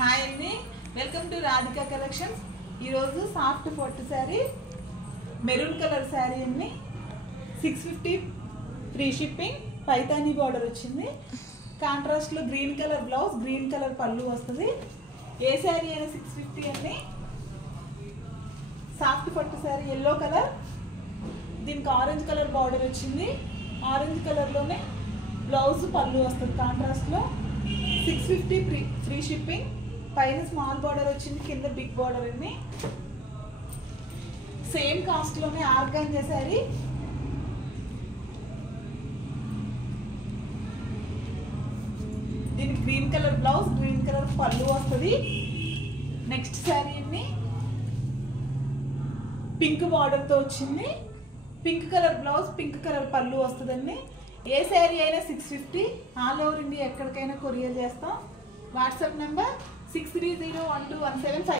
Hi అండి, welcome to Radhika collections. ఈరోజు soft పట్టు శారీ, మెరూన్ కలర్ శారీ అండి. 650 ఫ్రీ షిప్పింగ్, పైతానీ బార్డర్ వచ్చింది. కాంట్రాస్ట్లో green colour blouse, green colour పళ్ళు వస్తుంది. ఏ శారీ అయినా 650 అండి. సాఫ్ట్ పట్టు శారీ, ఎల్లో కలర్, దీనికి ఆరెంజ్ కలర్ బార్డర్ వచ్చింది. ఆరెంజ్ కలర్లోనే బ్లౌజ్ పళ్ళు వస్తుంది కాంట్రాస్ట్లో. 650 ఫ్రీ షిప్పింగ్, పైన స్మాల్ బార్డర్ వచ్చింది, కింద బిగ్ బార్డర్ ఉంది. సేమ్ కాస్ట్లోనే ఆర్గాంజా శారీ. దీనికి green colour blouse, green colour పళ్ళు వస్తుంది. నెక్స్ట్ శారీ అండి, పింక్ బార్డర్తో వచ్చింది. Pink colour blouse, pink colour పళ్ళు వస్తుందండి. ఏ శారీ అయినా 650, ఆల్ ఓవర్ ఇండియా ఎక్కడికైనా కొరియర్ చేస్తాం. WhatsApp number 63012175.